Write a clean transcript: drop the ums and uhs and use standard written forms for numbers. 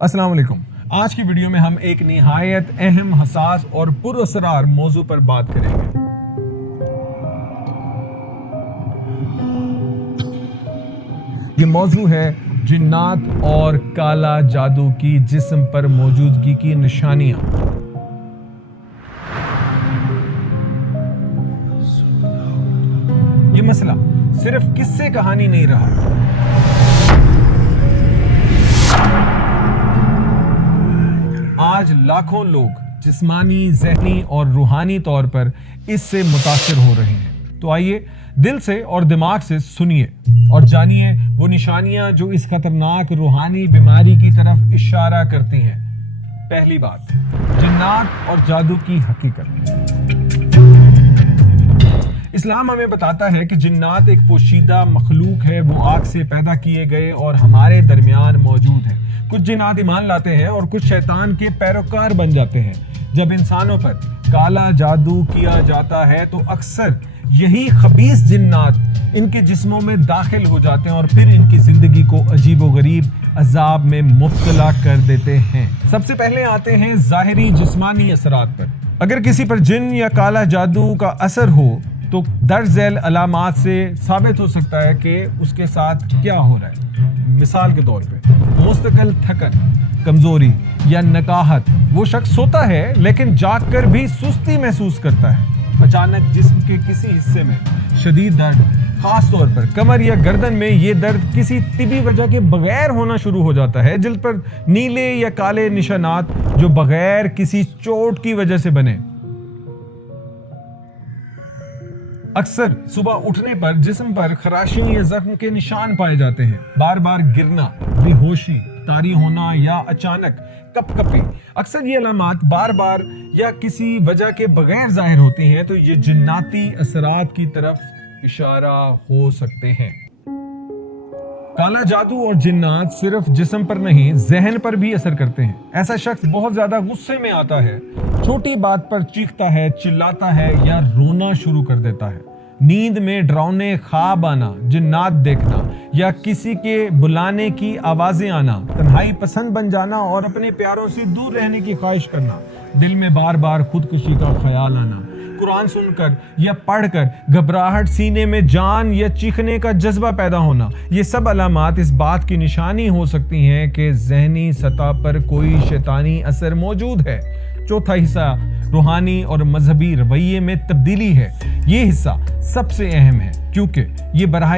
السلام علیکم۔ آج کی ویڈیو میں ہم ایک نہایت اہم، حساس اور پر اسرار موضوع پر بات کریں گے۔ یہ موضوع ہے جنات اور کالا جادو کی جسم پر موجودگی کی نشانیاں۔ یہ مسئلہ صرف قصے کہانی نہیں رہا۔ آج لاکھوں لوگ جسمانی، ذہنی اور روحانی طور پر اس سے متاثر ہو رہے ہیں۔ تو آئیے دل سے اور دماغ سے سنیے اور جانیے وہ نشانیاں جو اس خطرناک روحانی بیماری کی طرف اشارہ کرتی ہیں۔ پہلی بات، جنات اور جادو کی حقیقت۔ اسلام ہمیں بتاتا ہے کہ جنات ایک پوشیدہ مخلوق ہے، وہ آگ سے پیدا کیے گئے اور ہمارے درمیان موجود ہے۔ کچھ جنات ایمان لاتے ہیں اور کچھ شیطان کے پیروکار بن جاتے ہیں۔ جب انسانوں پر کالا جادو کیا جاتا ہے تو اکثر یہی خبیث جنات ان کے جسموں میں داخل ہو جاتے ہیں اور پھر ان کی زندگی کو عجیب و غریب عذاب میں مبتلا کر دیتے ہیں۔ سب سے پہلے آتے ہیں ظاہری جسمانی اثرات پر۔ اگر کسی پر جن یا کالا جادو کا اثر ہو تو درج ذیل علامات سے ثابت ہو سکتا ہے کہ اس کے ساتھ کیا ہو رہا ہے۔ مثال کے طور پہ مستقل تھکن، کمزوری یا نکاہت۔ وہ شخص سوتا ہے لیکن جاگ کر بھی سستی محسوس کرتا ہے۔ اچانک جسم کے کسی حصے میں شدید درد، خاص طور پر کمر یا گردن میں۔ یہ درد کسی طبی وجہ کے بغیر ہونا شروع ہو جاتا ہے۔ جلد پر نیلے یا کالے نشانات جو بغیر کسی چوٹ کی وجہ سے بنے۔ اکثر صبح اٹھنے پر جسم پر خراشیوں یا زخم کے نشان پائے جاتے ہیں۔ بار بار گرنا، بے ہوشی، طاری ہونا یا اچانک کپ کپی۔ اکثر یہ علامات بار بار یا کسی وجہ کے بغیر ظاہر ہوتی ہیں تو یہ جناتی اثرات کی طرف اشارہ ہو سکتے ہیں۔ کالا جادو اور جنات صرف جسم پر نہیں، ذہن پر بھی اثر کرتے ہیں۔ ایسا شخص بہت زیادہ غصے میں آتا ہے، چھوٹی بات پر چیختا ہے، چلاتا ہے یا رونا شروع کر دیتا ہے۔ نیند میں ڈراؤنے خواب آنا، جنات دیکھنا یا کسی کے بلانے کی آوازیں آنا، تنہائی پسند بن جانا اور اپنے پیاروں سے دور رہنے کی خواہش کرنا، دل میں بار بار خودکشی کا خیال آنا، قرآن سن کر یا پڑھ کر گھبراہٹ، سینے میں جان یا چیخنے کا جذبہ پیدا ہونا، یہ سب علامات اس بات کی نشانی ہو سکتی ہیں کہ ذہنی سطح پر کوئی شیطانی اثر موجود ہے۔ چوتھا حصہ روحانی اور مذہبی رویے میں تبدیلی ہے۔ یہ حصہ سب سے اہم ہے کیونکہ یہ براہ